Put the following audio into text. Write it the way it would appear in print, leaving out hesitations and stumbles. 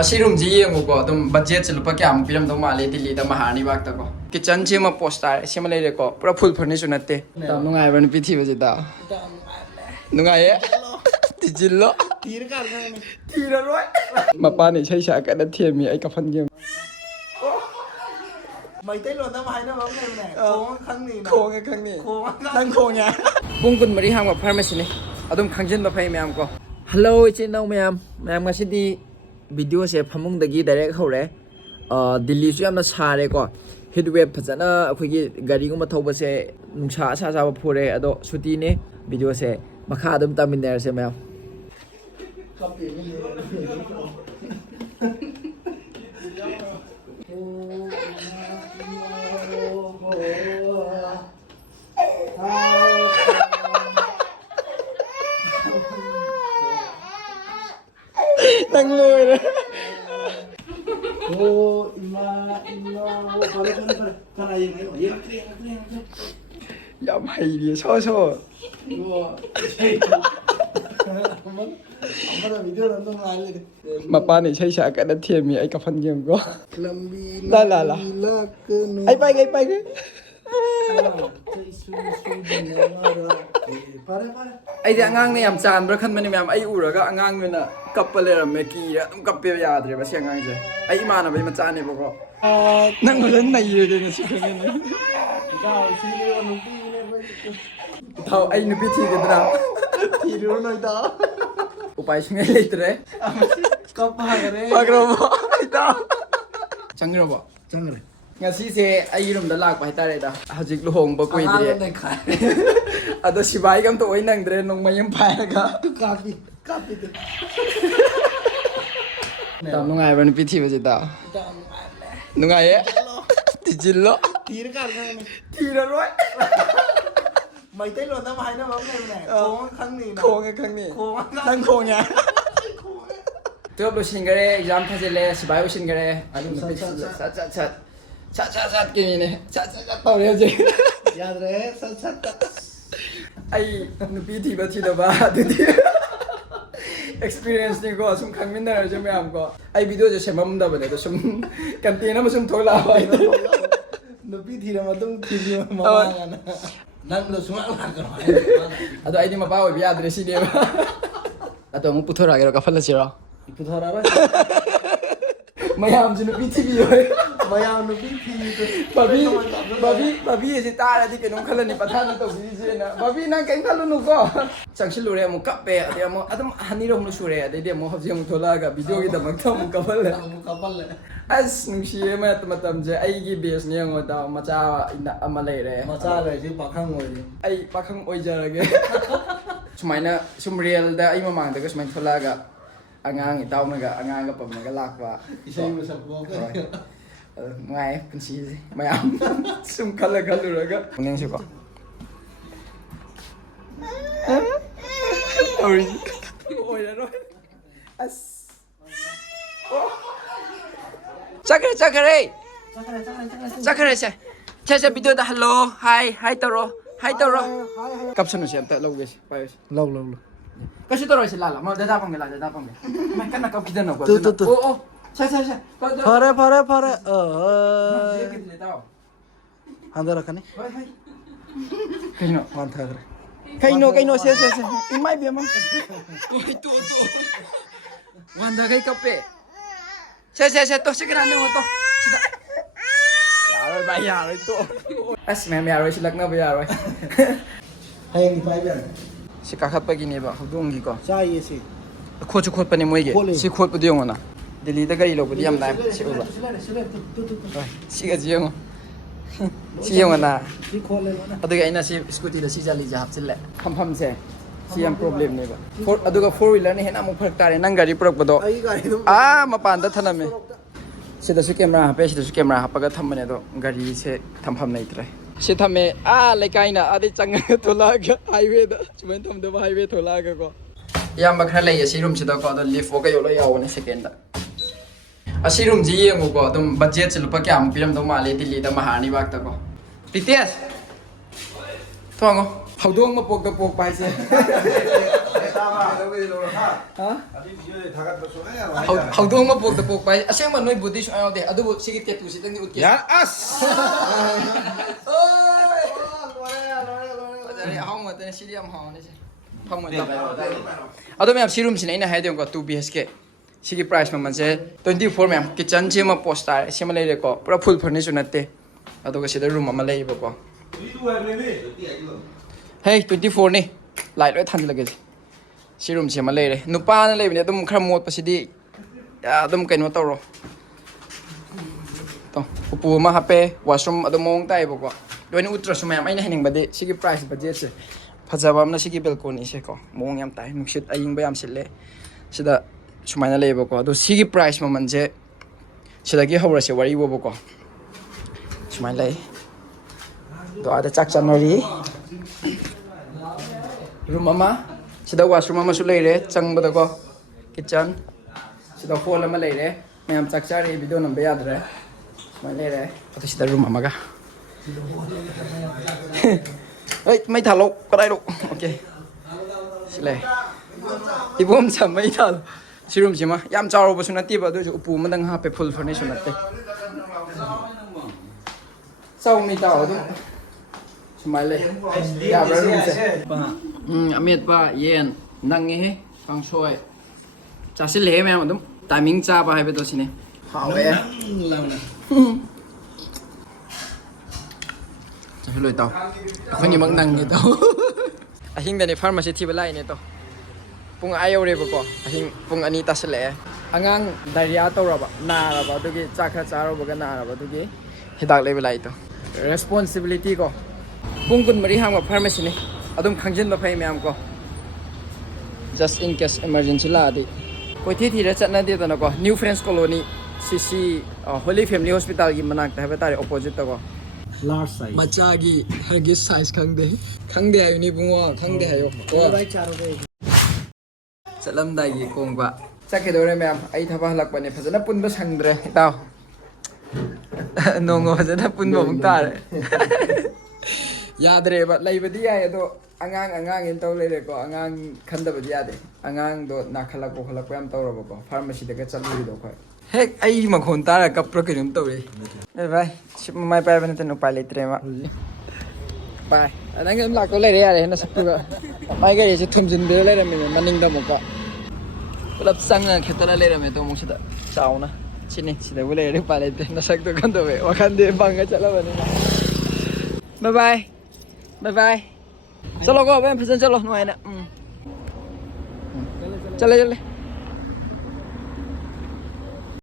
ꯑꯁꯤꯔꯨꯝꯁꯤ ꯌꯦꯡꯉꯨꯀꯣ ꯑꯗꯨꯝ ꯕꯖꯦꯠꯁꯦ ꯂꯨꯄꯥ ꯀꯌꯥꯃꯨꯛ ꯄꯤꯔꯝꯗꯧ ꯃꯥꯜꯂꯦ ꯗꯤꯜꯂꯤꯗ ꯃꯍꯥꯔꯥꯅꯤꯕꯥꯒꯇꯀꯣ ꯀꯤꯆꯟꯁꯤ ꯑꯃ ꯄꯣꯁ ꯇꯥꯔꯦ ꯁꯤꯃ ꯂꯩꯔꯦꯀꯣ ꯄꯨꯔꯥ ꯐꯨꯜ ꯐꯔꯅꯤꯁꯨ ꯅꯠꯇꯦ ꯌꯥꯝ ꯅꯨꯡꯉꯥꯏꯕ ꯅꯨꯄꯤ ꯊꯤꯕꯁꯤꯗ ꯅꯨꯡꯉꯥꯏꯌꯦ ꯊꯤꯖꯤꯜꯂꯣ ꯊꯤꯔꯔꯣꯏ ꯃꯄꯥꯅ ꯏꯁꯩ ꯁꯛꯑꯀꯥꯟꯗ ꯊꯦꯝꯃꯤ ꯑꯩ ꯀꯐꯟꯒꯤ ꯃꯩꯇꯩꯂꯣꯟꯗ ꯑꯃ ꯍꯥꯏꯅꯕ ꯑꯃ ꯂꯩꯕꯅꯦ ꯈꯣꯡꯉ ꯈꯪꯅꯤ ꯈꯣꯡꯉꯦ ꯈꯪꯅꯤ ꯅꯪ ꯈꯣꯡꯉꯦ ꯄꯨꯡ 23 ꯍꯥꯡꯕ ꯐꯥꯔꯃꯥꯁꯤꯅꯤ ꯑꯗꯨꯝ ꯈꯪꯖꯤꯟꯕ ꯐꯩ ꯃꯌꯥꯝ ꯀꯣ ꯍꯜꯂꯣ ꯏꯆꯤꯟ ꯏꯅꯥꯎ ꯃꯌꯥꯝ ꯉꯁꯤꯗꯤ ꯚꯤꯗꯤꯑꯣꯁꯦ ꯐꯃꯨꯡꯗꯒꯤ ꯗꯥꯏꯔꯦꯛ ꯍꯧꯔꯦ ꯗꯤꯜꯂꯤꯁꯨ ꯌꯥꯝꯅ ꯁꯥꯔꯦꯀꯣ ꯍꯤꯠ ꯋꯦꯞ ꯐꯖꯅ ꯑꯩꯈꯣꯏꯒꯤ ꯒꯥꯔꯤꯒꯨꯝꯕ ꯊꯧꯕꯁꯦ ꯅꯨꯡꯁꯥ ꯑꯁꯥ ꯆꯥꯕ ꯐꯨꯔꯦ ꯑꯗꯣ ꯁꯨꯇꯤꯅꯦ ꯚꯤꯗꯤꯑꯣꯁꯦ ꯃꯈꯥ ꯑꯗꯨꯝ ꯇꯥꯃꯤꯟꯅꯔꯁꯦ ꯃꯌꯥꯝ ꯅꯪ ꯂꯣꯏꯔꯦ ꯌꯥꯝ ꯍꯩꯔꯤꯌꯦ ꯁꯣ ꯃꯄꯥꯅ ꯏꯁꯩ ꯁꯛꯑꯀꯥꯟꯗ ꯊꯦꯝꯃꯤ ꯑꯩ ꯀꯐꯟꯒꯤ ꯌꯦꯡꯉꯨꯀꯣ ꯂꯥ ꯑꯩ ꯄꯥꯏꯒꯦ ꯑꯩꯗꯤ ꯑꯉꯥꯡꯅ ꯌꯥꯝ ꯆꯥꯟꯕ꯭ꯔꯥ ꯈꯟꯕꯅꯤ ꯃꯌꯥꯝ ꯑꯩ ꯎꯔꯒ ꯑꯉꯥꯡꯗꯨꯅ ꯀꯞꯄ ꯂꯩꯔꯝꯃꯦ ꯀꯤꯔ ꯑꯗꯨꯝ ꯀꯞꯄꯦꯕ ꯌꯥꯗ꯭ꯔꯦꯕ ꯁꯤ ꯑꯉꯥꯡꯁꯦ ꯑꯩ ꯏꯃꯥꯟꯅꯕꯩ ꯃꯆꯥꯅꯦꯕꯀꯣ ꯅꯪ ꯐꯖꯅ ꯅꯩꯔꯦ ꯉꯁꯤ ꯈꯪꯉꯦꯅꯦ ꯏꯊꯥꯎ ꯑꯩ ꯅꯨꯄꯤ ꯊꯤꯒꯗ꯭ꯔꯥ ꯊꯤꯔꯨꯔꯅꯨ ꯏꯇꯥꯎ ꯎꯄꯥꯏ ꯁꯨꯡꯂꯩ ꯂꯩꯇ꯭ꯔꯦ ꯀꯞꯄ ꯍꯧꯔꯦ ꯐꯈ꯭ꯔꯕꯣ ꯏꯇꯥꯎ ꯆꯪꯈ꯭ꯔꯕꯣ ꯆꯪꯈ꯭ꯔꯦ ꯉꯁꯤꯁꯦ ꯑꯩꯒꯤ ꯔꯨꯝꯗ ꯂꯥꯛꯄ ꯍꯥꯏꯇꯥꯔꯦꯗ ꯍꯧꯖꯤꯛ ꯂꯨꯍꯣꯡꯕ ꯀꯨꯏꯗ꯭ꯔꯤ ꯑꯉꯥꯡ ꯑꯃ ꯈꯥꯏ ꯑꯗꯣ ꯁꯤꯕꯥꯏꯒ ꯑꯝꯇ ꯑꯣꯏ ꯅꯪꯗ꯭ꯔꯦ ꯅꯣꯡꯃꯩ ꯑꯃ ꯄꯥꯏꯔꯒ ꯀꯥꯞꯄꯤꯗ ꯌꯥꯝ ꯅꯨꯡꯉꯥꯏꯕ꯭ꯔꯥ ꯅꯨꯄꯤ ꯊꯤꯕꯁꯤꯗ ꯅꯨꯡꯉꯥꯏꯌꯦ ꯊꯤꯖꯤꯜꯂꯣ ꯊꯤꯔꯀꯥꯟꯗ ꯊꯤꯔꯔꯣꯏ ꯃꯩꯇꯩꯂꯣꯟꯗ ꯑꯃ ꯍꯥꯏꯅꯕ ꯑꯃ ꯂꯩꯕꯅꯦ ꯈꯣꯡꯉ ꯈꯪꯅꯤ ꯈꯣꯡꯉꯦ ꯈꯪꯅꯤ ꯅꯪ ꯈꯣꯡꯉꯦ 12 ꯂꯣꯏꯁꯤꯟꯈꯔꯦ ꯑꯦꯛꯖꯥꯝ ꯊꯥꯖꯤꯜꯂꯦ ꯁꯤꯕꯥꯏ ꯑꯣꯏꯁꯤꯟꯈꯔꯦ ꯑꯗꯨꯝ ꯁꯠ ꯀꯤꯅꯤꯅꯦ ꯁꯠ ꯇꯧꯔꯦ ꯍꯧꯖꯤꯛ ꯌꯥꯗ꯭ꯔꯦ ꯁꯠ ꯑꯩ ꯅꯨꯄꯤ ꯊꯤꯕ ꯊꯤꯗꯕ ꯑꯗꯨꯗꯤ ꯑꯦꯛꯁꯄꯤꯔꯤꯌꯦꯟꯁꯅꯤꯀꯣ ꯁꯨꯝ ꯈꯪꯃꯤꯟꯅꯔꯁꯦ ꯃꯌꯥꯝ ꯀꯣ ꯑꯩ ꯚꯤꯗꯤꯑꯣꯁꯦ ꯁꯦꯝꯃꯝꯗꯕꯅꯦ ꯑꯗꯣ ꯁꯨꯝ ꯀꯟꯇꯦꯟ ꯑꯃ ꯁꯨꯝ ꯊꯣꯛꯂꯛꯑꯕ ꯅꯨꯄꯤ ꯊꯤꯔ ꯃꯇꯨꯡ ꯊꯤꯕꯤꯌꯣ ꯃꯃꯥꯒꯅ ꯅꯪꯗꯣ ꯁꯨꯡꯂꯥꯛ ꯂꯥꯛꯀꯅꯣ ꯑꯗꯣ ꯑꯩꯗꯤ ꯃꯄꯥ ꯑꯣꯏꯕ ꯌꯥꯗ꯭ꯔꯦ ꯁꯤꯅꯦꯕ ꯑꯗꯣ ꯑꯃꯨꯛ ꯄꯨꯊꯣꯔꯛꯑꯒꯦꯔꯣ ꯀꯞꯍꯜꯂꯁꯤꯔꯣ ꯄꯨꯊꯣꯔꯛꯑꯔꯣꯏ ꯃꯌꯥꯝꯁꯨ ꯅꯨꯄꯤ ꯊꯤꯕꯤꯌꯣ ꯃꯌꯥꯝ ꯅꯨꯄꯤ ꯊꯤꯗꯦ ꯕꯕꯤ ꯑꯁꯤ ꯇꯥꯔꯗꯤ ꯀꯩꯅꯣꯝ ꯈꯜꯂꯅꯤ ꯄꯊꯥꯅ ꯇꯧꯕꯤꯔꯤꯁꯦꯅ ꯕꯕꯤ ꯅꯪ ꯀꯩꯝ ꯈꯜꯂꯨꯅꯨꯀꯣ ꯆꯪꯁꯤꯜꯂꯨꯔꯦ ꯑꯃꯨꯛ ꯀꯞꯄꯦ ꯑꯗꯩ ꯑꯃꯨꯛ ꯑꯗꯨꯝ ꯑꯅꯤꯔꯛ ꯁꯨꯔꯦ ꯑꯗꯩꯗꯤ ꯑꯃꯨꯛ ꯍꯧꯖꯤꯛ ꯑꯃꯨꯛ ꯊꯣꯛꯂꯛꯑꯒ ꯚꯤꯗꯤꯑꯣꯒꯤꯗꯃꯛꯇ ꯑꯃꯨꯛ ꯀꯞꯍꯜꯂꯦ ꯑꯁ ꯅꯨꯡꯁꯤꯌꯦ ꯃꯇꯝꯁꯦ ꯑꯩꯒꯤ ꯕꯦꯁꯅꯦ ꯌꯦꯡꯉꯣꯗ ꯃꯆꯥ ꯑꯃ ꯂꯩꯔꯦ ꯃꯆꯥ ꯂꯩꯔꯤꯁꯤ ꯄꯥꯈꯪ ꯑꯣꯏꯔꯤ ꯑꯩ ꯄꯥꯈꯪ ꯑꯣꯏꯖꯔꯒꯦ ꯁꯨꯃꯥꯏꯅ ꯁꯨꯝ ꯔꯤꯌꯦꯜꯗ ꯑꯩ ꯃꯃꯥꯡꯗꯒ ꯁꯨꯃꯥꯏꯅ ꯊꯣꯛꯂꯛꯑꯒ ꯑꯉꯥꯡ ꯏꯇꯥꯎꯅꯒ ꯑꯉꯥꯡꯒ ꯄꯝꯃꯒ ꯂꯥꯛꯄ ꯏꯁꯩꯕꯨ ꯁꯛꯄ ꯅꯨꯡꯉꯥꯏꯌꯦ ꯄꯨꯟꯁꯤꯁꯦ ꯃꯌꯥꯝ ꯁꯨꯝ ꯈꯜꯂꯨꯔꯒ ꯄꯨꯛꯅꯤꯡꯁꯤꯀꯣ ꯑꯣꯏꯔꯔꯣꯏ ꯑꯁ ꯆꯠꯈ꯭ꯔꯦ ꯁꯦ ꯚꯤꯗꯤꯑꯣꯗ ꯍꯜꯂꯣ ꯍꯥꯏ ꯇꯧꯔꯣ ꯀꯞꯁꯅꯨꯁꯦ ꯑꯝꯇ ꯂꯧꯒꯦꯁꯦ ꯄꯥꯏꯔꯁꯦ ꯂꯧ ꯀꯩꯁꯨ ꯇꯧꯔꯣꯏꯁꯦ ꯂꯥꯜꯂ ꯃ ꯗꯗꯥ ꯄꯪꯒꯦ ꯀꯟꯅ ꯀꯞꯈꯤꯗꯅꯀꯣ ꯑꯣ ꯐꯔꯦ ꯍꯟꯊꯔꯛꯀꯅꯤ ꯀꯩꯅꯣ ꯋꯥꯟꯊꯈ꯭ꯔꯦ ꯀꯩꯅꯣ ꯁꯦ ꯏꯃꯥ ꯏꯕꯦꯝꯃ ꯋꯥꯟꯗꯈꯩ ꯀꯞꯄꯦ ꯁꯦ ꯇꯣꯛꯁꯤꯒ꯭ꯔꯥ ꯅꯉꯣ ꯁꯤꯗ ꯌꯥꯔꯣꯏ ꯚꯥꯏ ꯌꯥꯔꯣꯏ ꯑꯁ ꯃꯌꯥꯝ ꯌꯥꯔꯣꯏ ꯁꯤ ꯂꯛꯅꯕ ꯌꯥꯔꯣꯏ ꯍꯌꯦꯡꯗꯤ ꯄꯥꯏꯕ ꯌꯥꯔꯦ ꯁꯤ ꯀꯥꯈꯠꯄꯒꯤꯅꯦꯕ ꯍꯧꯗꯣꯡꯒꯤꯀꯣ ꯆꯥꯏꯌꯦ ꯁꯤ ꯈꯣꯠꯁꯨ ꯈꯣꯠꯄꯅꯦ ꯃꯣꯏꯒꯤ ꯈꯣꯠꯂꯤ ꯁꯤ ꯈꯣꯠꯄꯗꯤ ꯌꯦꯡꯉꯣꯅ ꯗꯦꯜꯂꯤꯗ ꯒꯥꯔꯤ ꯂꯧꯕꯗꯤ ꯌꯥꯝ ꯂꯥꯏ ꯁꯤ ꯎꯕ ꯁꯤꯒꯁꯤ ꯌꯦꯡꯉꯣ ꯁꯤ ꯌꯦꯡꯉꯣꯅ ꯁꯤ ꯈꯣꯠꯂꯦ ꯂꯣꯏꯅ ꯑꯗꯨꯒ ꯑꯩꯅ ꯁꯤ ꯁ꯭ꯀꯨꯇꯤꯗ ꯁꯤ ꯖꯥꯂꯤꯁꯦ ꯍꯥꯞꯆꯤꯜꯂꯦ ꯐꯝꯐꯝꯁꯦ ꯁꯤ ꯌꯥꯝ ꯄ꯭ꯔꯣꯕ꯭ꯂꯦꯝꯅꯦꯕ ꯑꯗꯨꯒ 4 ꯋꯤꯂꯔꯅ ꯍꯦꯟꯅ ꯑꯃꯨꯛ ꯐꯔꯛ ꯇꯥꯔꯦ ꯅꯪ ꯒꯥꯔꯤ ꯄꯨꯔꯛꯄꯗꯣ ꯑꯩ ꯒꯥꯔꯤꯗꯨ ꯃꯄꯥꯟꯗ ꯊꯅꯝꯃꯦ ꯁꯤꯗꯁꯨ ꯀꯦꯃꯦꯔꯥ ꯍꯥꯞꯄꯦ ꯁꯤꯗꯁꯨ ꯀꯦꯃꯦꯔꯥ ꯍꯥꯞꯄꯒ ꯊꯝꯕꯅꯦ ꯑꯗꯣ ꯒꯥꯔꯤꯁꯦ ꯊꯝꯐꯝ ꯂꯩꯇ꯭ꯔꯦ ꯁꯤ ꯊꯝꯃꯦ ꯂꯩꯀꯥꯏꯅ ꯑꯗꯩ ꯆꯪꯉꯒ ꯊꯣꯛꯂꯛꯑꯒ ꯍꯥꯏꯋꯦꯗ ꯁꯨꯃꯥꯏꯅ ꯊꯝꯗꯕ ꯍꯥꯏꯋꯦ ꯊꯣꯛꯂꯛꯑꯒꯀꯣ ꯏꯌꯥꯝꯕ ꯈꯔ ꯂꯩꯌꯦ ꯁꯤ ꯔꯨꯝꯁꯤꯗꯀꯣ ꯑꯗꯣ ꯂꯤꯐ ꯑꯣ ꯀꯩ ꯂꯣꯏ ꯌꯥꯎꯕꯅꯦ ꯁꯦꯀꯦꯟꯗ ꯑꯁꯤ ꯔꯨꯝꯁꯤ ꯌꯦꯡꯉꯨꯀꯣ ꯑꯗꯨꯝ ꯕꯖꯦꯠꯁꯦ ꯂꯨꯄꯥ ꯀꯌꯥꯃꯨꯛ ꯄꯤꯔꯝꯗꯧ ꯃꯥꯜꯂꯦ ꯗꯤꯜꯂꯤꯗ ꯃꯍꯥꯔꯥꯅꯤꯕꯥꯒꯇꯀꯣ ꯔꯤꯇꯦꯁ ꯊꯣꯡꯉꯣ ꯍꯧꯗꯣꯡ ꯃꯄꯣꯛꯇ ꯄꯣꯛꯄ ꯍꯥꯏꯁꯦ ฮะ 아니 비에 다 갖다 쏘네. เขาดวงมาปลูกแต่ปลูกไปอาเซียนมันน้อยบุตรที่ช่วยเอาเด็อดูบุสิกิเตตูสิตั้งที่อุดเกีย 야, 아스. เอ้ยห้องมันเป็นสี่เหลี่ยมห้องนี่ใช่ห้องมันต่อเอาตัวแม่ซีรูมสิไหนนะให้เดี๋ยวก็ 2 BHK สิกิ price มันจะ24แม่กิจจันที่มา post ตายใช่ไหมเลยเด็กก็พระ full furniture นั่นเต้เอาตัวก็สิได้รูมมาเลยบอกว่า 우리도 왜 그래? เฮ้ย24นี่ไลท์ไว้ทันเลยกันซีรูมเสียมาเลยนุป้านั่นเลยเนี่ยต้องคราโมดประสิทธิ์ต้องเกินว่าตัวรอต้องปูมาฮับเป้วอชรูมอดมองใต้บอกว่าโดยในอุตรสมัยไม่ได้เห็นบัดดี้สิกิ price บัดดี้เสียพัฒนาบ้านนั้นสิกิเบลโคนี่เสียก็มองยามตายนุชิดอายิงไปยามเสร็จเลยสิดาสมัยนั้นเลยบอกว่าดูสิกิ price มันจะสิดากี่หัวเสียวารีบอกว่าสมัยเลยดูอาจจะจักจันนอรีรูมมาสิดาวอชรูมมาสุดเลยเลยจังบัดก็คิทเช่นสิดาโฟล์มาเลยเลยไม่ยามจักจ่ารีวิดีโอนั่งไปยาดเลยมาเลยเลยก็ต้องสิดารูมมาก็เฮ้ยไม่ทันลูกก็ได้ลูกโอเคสิเลยอีบุ้มจำไม่ทันสิรูมใช่ไหมยามจ้าเราไปสุนัขที่บ้านด้วยอุปมันตั้งหาไป full furniture นั่นเองเศร้าไม่เท่าด้วยสมัยเลยยามเรารูมเสร็จอเมริกาเย็นนั่งเงี้ยฟังช่วยจะสิเล่แม่มันต้องแต่มิ่งจ้าไปให้ไปตัวสิเนี่ยหาเว้ยจะให้เลยต่อคนยังมังนั่งอยู่ต่ออาหิงแต่ในฟาร์มาซีที่ไปไล่เนี่ยต่อปุ่งไอโอเรบก็อาหิงปุ่งอันนี้ตัดเล่อังางดาริยาตัวเราบะนาเราบะตุกี้จักรจ้าเราบะกันนาเราบะตุกี้ฮิดักเลยไปไล่ต่อ responsibility ก็ปุ่งคุณมาริหามกับฟาร์มาซีนี่อาดุมขังจินมาพายแม่มก็ just in case emergency ล่ะดิก็ที่เราจัดนั่นดีตัวนั้นก็ New Friends Colony CC Holy Family Hospital กินมานักแต่ไปตาย opposite ตัวก็ large size. มาจากี hergis size ขังเดียอยู่นี่บุ้งว่าขังเดียอยู่ว่าจะลำได้กี่คงกว่าสักแค่ตัวนี้แม่ไอ้ทับหลักวันนี้พระเจ้าปุ่นมาสั่งเดรเต้าน้องพระเจ้าปุ่นบอกมึงตาเลยยาเดรบัดไล่ไปที่ไอ้ตัวอังางเห็นตัวเลยก็อังางขันดับดีอาเดอังางโดนนักขลักก็ขลักไปอันตัวเราบอกฟาร์มาซีเด็กจัดลุยดอกไฟเฮ้ยไอ้มาคนตาเลยกับโปรแกรมตัวเลยไปชิบไม่ไปเป็นตัวนุไปเลยเตรียมไปอันนั้นก็หลักตัวเลยอะไรนะสักตัวไปก็ยังจะทุ่มจินเบลเลยมันนิ่งดำก็รับสั่งแค่ตัวเลยมันตัวมุสิตาเจ้านะชินี่สิเดี๋ยวเลยไปเลยนะสักตัวกันตัวไปว่ากันเดี๋ยวฟังกันจะแล้ววันนี้บายचलो को अब हम फिर चलो नोए ना चले